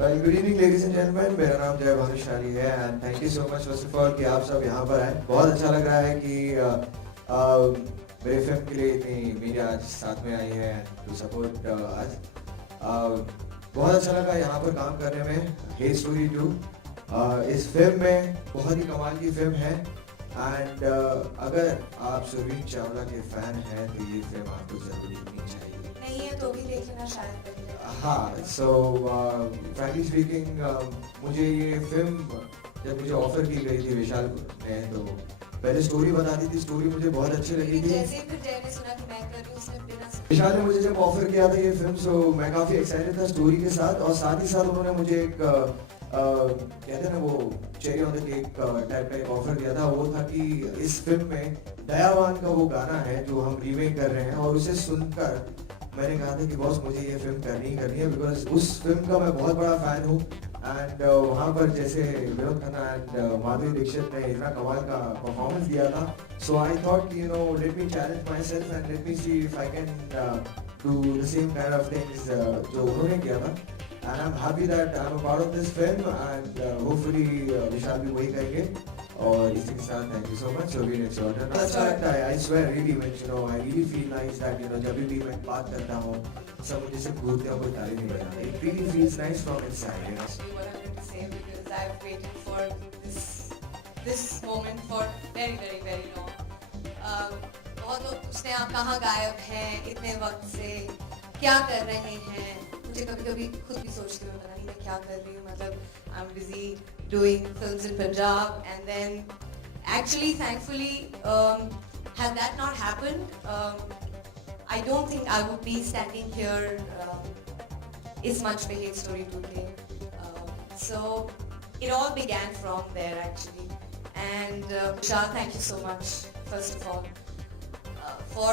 Well, good evening, ladies and gentlemen. मेरा नाम जय भानुशाली है and thank you so much first of all कि आप सब यहाँ पर आए. बहुत अच्छा लग रहा है कि मेरे फिल्म के लिए इतनी मीडिया आज साथ में आई है to support us. बहुत अच्छा लगा यहाँ पर काम करने में. Hey Story 2 इस फिल्म में बहुत ही कमाल की फिल्म है and अगर आप सुरवीन चावला के फैन हैं तो ये फिल्म आपको जरूर देखनी चाहिए. नहीं है तो भी देख लेना शायद पहले. हाँ, so frankly speaking मुझे ये फिल्म जब मुझे ऑफर की गई थी विशाल ने तो पहले स्टोरी बता दी थी. स्टोरी मुझे बहुत अच्छी लगी थी. जैसे फिर जय ने सुना कि मैं कर रही हूँ उसने बिना विशाल ने मुझे जब ऑफर किया था ये फिल्म सो मैं काफ़ी एक्साइटेड था स्टोरी के साथ और साथ ही साथ उन्होंने मुझे एक कहते हैं ना वो cherry on the cake type का एक ऑफर दिया था. वो था कि इस फिल्म में दयावान का वो गाना है जो हम रीमेक कर रहे हैं और उसे सुनकर मैंने कहा था कि बॉस मुझे ये फिल्म करनी है बिकॉज उस फिल्म का मैं बहुत बड़ा फैन हूँ एंड वहाँ पर जैसे विनोद खन्ना एंड माधुरी दीक्षित ने इतना कमाल का परफॉर्मेंस दिया था. So I thought you know let me challenge myself and let me see if I can do the same kind of things जो उन्होंने किया था. And I am happy that I am a part of this film and hopefully Vishal भी वही करेंगे. और इसी के साथ thank you so much so Veer extraordinary. अच्छा लगता है I swear really when you know I really feel nice that you know जब भी मैं बात करता हूँ सब मुझे सिर्फ घूरते हैं कोई ताली नहीं बजाते. It really feels nice from inside you know. actually what I'm going to say because I've waited for this moment for very long. बहुत लोग पूछते हैं आप कहाँ गायब हैं इतने वक्त से क्या कर रहे हैं. मुझे कभी-कभी खुद भी सोचती हूँ पता नहीं मैं क्या कर रही हूँ. मतलब I'm busy doing films in Punjab and then actually thankfully had that not happened I don't think I would be standing here is much पे Hey Story 2 के. So it all began from there actually and Shah thank you so much first of all for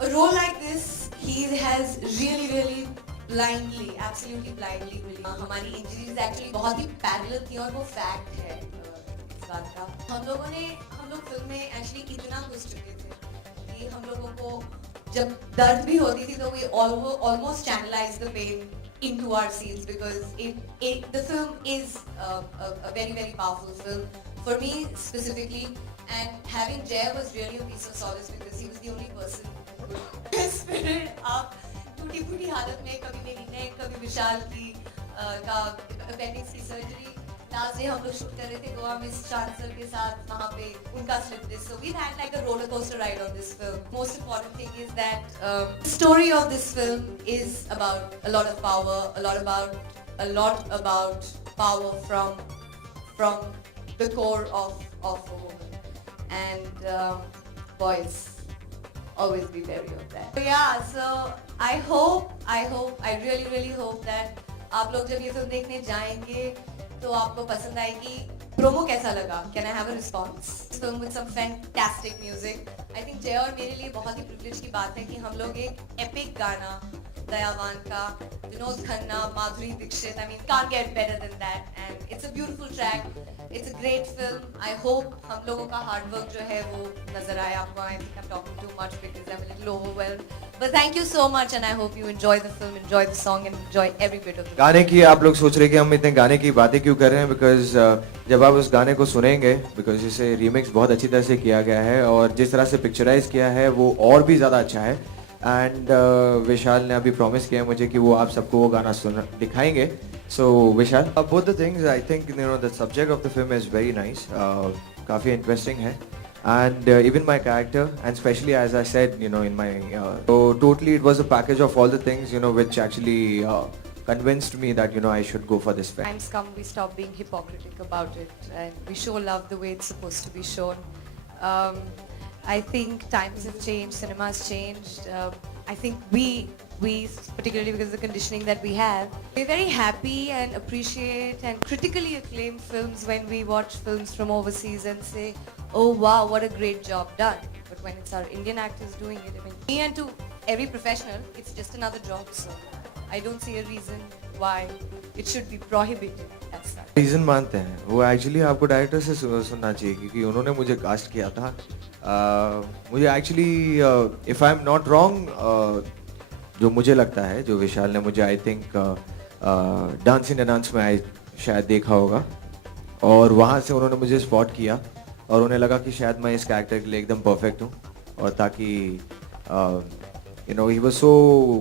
a role like this. He has really blindly absolutely blindly really हमारी injuries actually बहुत ही parallel थी और वो fact है इस बात का. हम लोग फिल्म में एक्चुअली इतना घुस चुके थे कि हम लोगों को जब दर्द भी होती थी तो we almost channelize the pain into our scenes because the film is a very powerful film for me specifically and having Jay was really a piece of solace because he was the only person spirit up टूटी फूटी हालत में कभी मेरी नेक कभी विशाल की का appendix की सर्जरी. लास्ट डे हम लोग शूट कर रहे थे गोवा में शांत सर के साथ वहाँ पे उनका slip disc. So we had like a roller coaster ride on this film. Most important thing is that the story of this film is about a lot of power, a lot about power from the core of a woman and boys always be wary of that. So yeah, so I really hope that आप लोग जब ये film देखने जाएंगे तो आपको पसंद आएगी. प्रोमो कैसा लगा? Can I have a response? Film with some fantastic music. I think जय और मेरे लिए बहुत ही प्रिविलेज की बात है कि हम लोग एक एपिक गाना दयावान का Vinod Khanna Madhuri Dixit I mean can't get better than that and it's a beautiful track. It's a great film. I hope हम लोगों का hard work जो है वो नजर आए आपको. I think I'm talking too much because I'm a little overwhelmed. But thank you so much and I hope you enjoy the film, enjoy the song and enjoy every bit of it. गाने की आप लोग सोच रहे कि हम इतने गाने की बातें क्यों कर रहे हैं बिकॉज जब आप उस गाने को सुनेंगे बिकॉज इसे रीमिक्स बहुत अच्छी तरह से किया गया है और जिस तरह से पिक्चराइज किया है वो और भी ज़्यादा अच्छा है. एंड विशाल ने अभी प्रॉमिस किया है मुझे कि वो आप सबको वो गाना दिखाएंगे. So Vishal both the things I think you know the subject of the film is very nice. काफ़ी इंटरेस्टिंग है. And even my character and especially as I said you know in my so totally it was a package of all the things you know which actually convinced me that you know I should go for this film. Times come we stop being hypocritical about it and we show love the way it's supposed to be shown. I think times have changed, cinema has changed. I think we particularly because of the conditioning that we have, we're very happy and appreciate and critically acclaim films when we watch films from overseas and say, oh wow, what a great job done. But when it's our Indian actors doing it, I mean, me and to every professional, it's just another job. So I don't see a reason why it should be prohibited as such. Reason मानते हैं वो actually आपको director से सुनना चाहिए क्योंकि उन्होंने मुझे कास्ट किया था. मुझे actually if I am not wrong जो मुझे लगता है जो विशाल ने मुझे I think dance India dance में आए, शायद देखा होगा, और वहाँ से उन्होंने मुझे स्पॉट किया और उन्हें लगा कि शायद मैं इस कैरेक्टर के लिए एकदम परफेक्ट हूँ, और ताकि you know he was so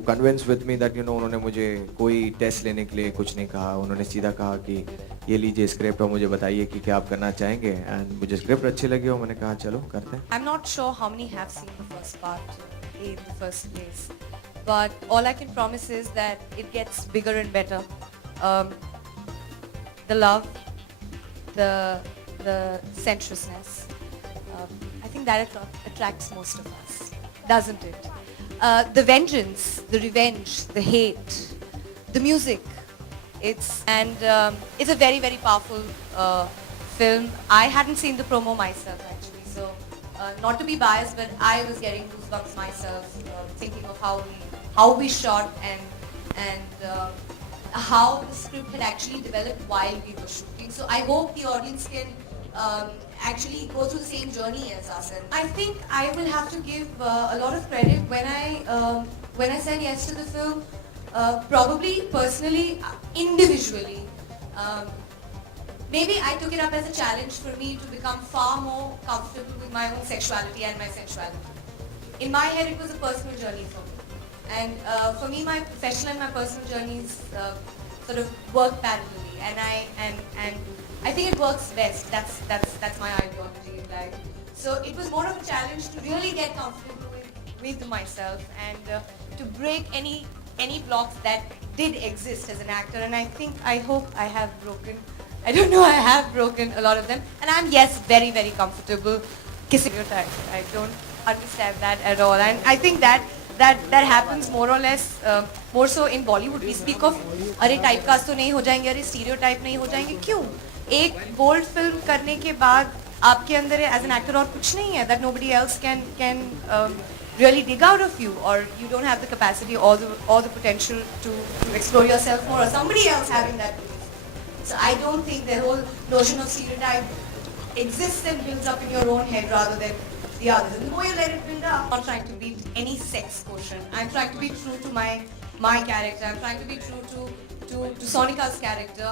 convince with me that you know उन्होंने मुझे कोई टेस्ट लेने के लिए कुछ नहीं कहा, उन्होंने सीधा कहा कि ये लीजिए स्क्रिप्ट और मुझे बताइए कि क्या आप करना चाहेंगे, एंड मुझे स्क्रिप्ट अच्छी लगी और मैंने कहा चलो करते हैं. I'm not sure how many have seen the first part in the first place, but all I can promise is that it gets bigger and better. Um, the love, the sensuousness, I think that attracts most of us, doesn't it? The vengeance, the revenge, the hate, the music. It's a very very powerful film. I hadn't seen the promo myself actually, so not to be biased, but I was getting goosebumps myself thinking of how we shot and how the script had actually developed while we were shooting. So I hope the audience can actually go through the same journey as us. And I think I will have to give a lot of credit when I said yes to the film. Probably personally, individually. Maybe I took it up as a challenge for me to become far more comfortable with my own sexuality and my sensuality. In my head, it was a personal journey for me. And for me, my professional and my personal journeys sort of work parallelly. And I think it works best. That's my ideology in life. So it was more of a challenge to really get comfortable with myself and to break any blocks that did exist as an actor. And I hope I have broken. I don't know. I have broken a lot of them. And I'm very very comfortable kissing your type. I don't understand that at all. And I think that happens more or less more so in Bollywood. We speak of अरे typecast तो नहीं हो जाएंगे, अरे stereotype नहीं हो जाएंगे. क्यों? एक bold film करने के बाद आपके अंदर as an actor और कुछ नहीं है that nobody else can really dig out of you, or you don't have the capacity or the potential to explore yourself more, or somebody else having that belief. So I don't think the whole notion of stereotype exists and builds up in your own head rather than the others. And the more you let it build up, I'm not trying to beat any sex quotient. I'm trying to be true to my character. I'm trying to be true to Sonika's character,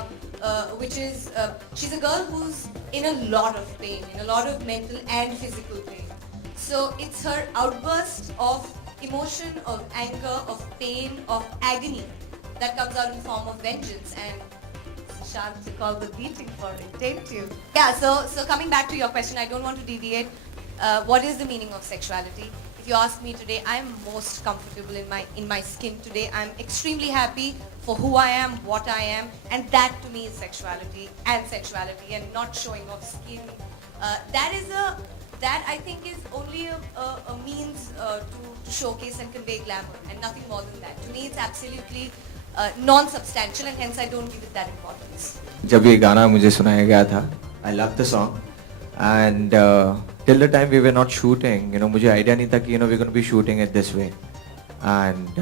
which is she's a girl who's in a lot of pain, in a lot of mental and physical pain. So it's her outburst of emotion, of anger, of pain, of agony that comes out in the form of vengeance. And Shant, you call the beating for it, didn't you? Yeah, so coming back to your question, I don't want to deviate. What is the meaning of sexuality? If you ask me today, I'm most comfortable in my skin today. I'm extremely happy for who I am, what I am, and that to me is sexuality, and not showing off skin. That I think is only a means to showcase and convey glamour, and nothing more than that. To me, it's absolutely non-substantial, and hence I don't give it that importance. जब ये गाना मुझे सुनाया गया था, I loved the song, and till the time we were not shooting, you know, मुझे idea नहीं था कि you know we're going to be shooting it this way, and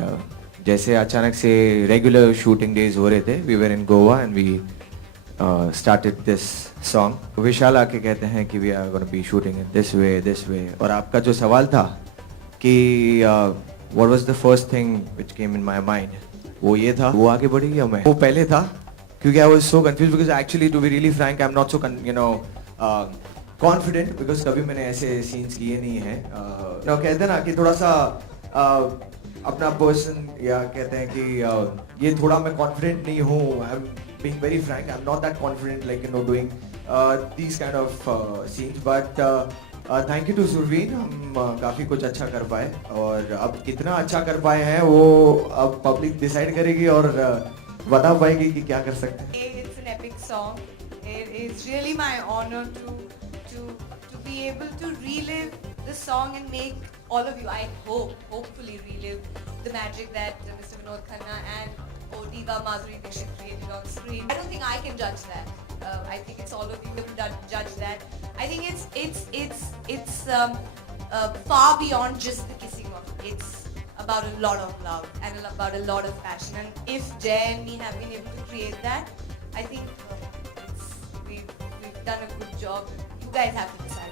जैसे अचानक से regular shooting days हो रहे थे, we were in Goa and we started this song. विशाल आके कहते हैं कि we are going to be shooting it this way. और आपका जो सवाल था कि what was the first thing which came in my mind, वो ये था, वो आगे बढ़ी या मैं? वो पहले था, क्योंकि I was so confused because actually to be really frank I'm not so confident because कभी मैंने ऐसे scenes किए नहीं हैं. कहते हैं ना कि थोड़ा सा अपना person, या कहते हैं कि ये थोड़ा मैं confident नहीं हूँ. I'm being very frank, I'm not that confident like doing these kind of scenes, but thank you to Surveen. हम काफी कुछ अच्छा कर पाए, और अब कितना अच्छा कर पाए हैं वो अब पब्लिक डिसाइड करेगी और बता पाएगी कि क्या कर सकते हैं. It's an epic song. It is really my honor to be able to relive the song and make all of you, I hopefully relive the magic that Mr. Vinod Khanna and Diva Madhuri Dixit created on screen. I don't think I can judge that. I think it's all of you who can judge that. I think it's far beyond just the kissing of it. It's about a lot of love and about a lot of passion. And if Jay and me have been able to create that, I think we've done a good job. You guys have to decide.